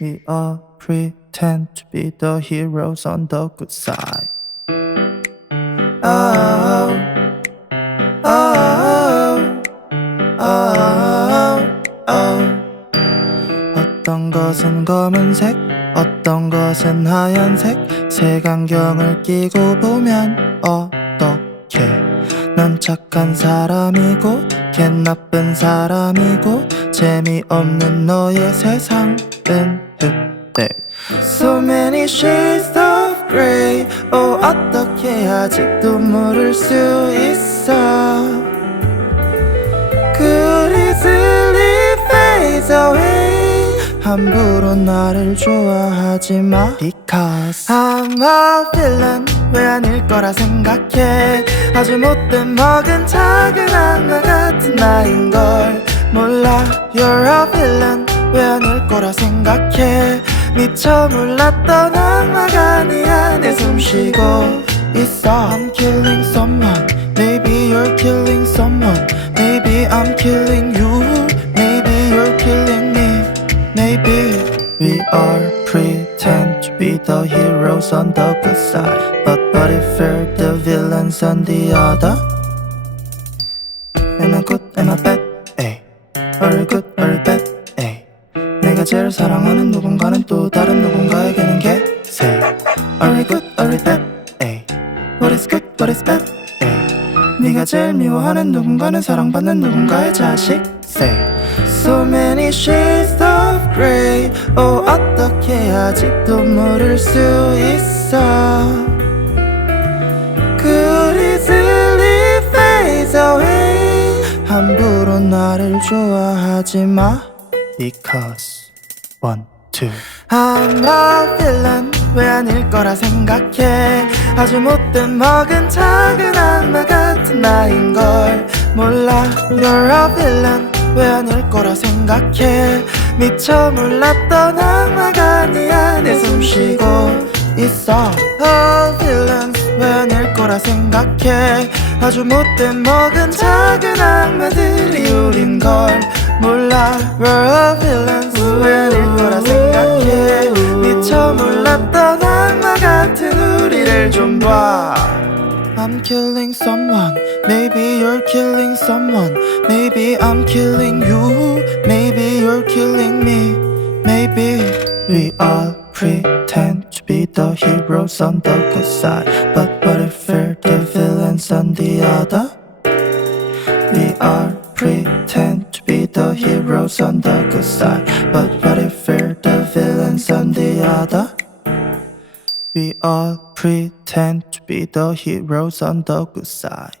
We all pretend to be the heroes on the good side. Oh, oh, oh, oh. 어떤 것은 검은색, 어떤 것은 하얀색. 색안경을 끼고 보면 어떻게? 넌 착한 사람이고, 걘 나쁜 사람이고, 재미없는 너의 세상은. So many shades of grey. Oh, 어떻게 아직도 모를 수 있어? Could easily fade away. 함부로 나를 좋아하지 마. Because I'm a villain. 왜 아닐 거라 생각해. 아주 못된 먹은 작은 악마 같은 나인 걸 몰라. You're a villain. 왜 아닐 거라 생각해. 미처 몰랐던 악마가 네 안에 숨쉬고 있어. I'm killing someone. Maybe you're killing someone. Maybe I'm killing you. Maybe you're killing me. Maybe we all pretend to be the heroes on the good side. But what if we're the villains on the other? Am I good? Am I bad? Ay. Are you good? Are you bad? 제일 사랑하는 누군가는 또 다른 누군가에게는 개새. Are we good? Are we bad? Ay. What is good? What is bad? Ay. 네가 제일 미워하는 누군가는 사랑받는 누군가의 자식. Say. So many shades of grey. Oh 어떻게 아직도 모를 수 있어? Could easily fade away. 함부로 나를 좋아하지 마. Because one, two. I'm a villain. 왜 아닐 거라 생각해. 아주 못된 먹은 작은 악마 같은 나인 걸 몰라. You're a villain. 왜 아닐 거라 생각해. 미처 몰랐던 악마가 네 안에 숨쉬고 있어. Oh, villains. 왜 아닐 거라 생각해. 아주 못된 먹은 작은 악마들이 우린 걸 몰라. We're a villains. 왜 아닐 거라 생각해. 미처 몰랐던 악마 같은 우리를 좀 봐. I'm killing someone. Maybe you're killing someone. Maybe I'm killing you. Maybe you're killing me. Maybe we all pretend to be the heroes on the good side. But what if we're the villains on the other? We all pretend to the heroes on the good side. But what if we're the villains on the other? We all pretend to be the heroes on the good side.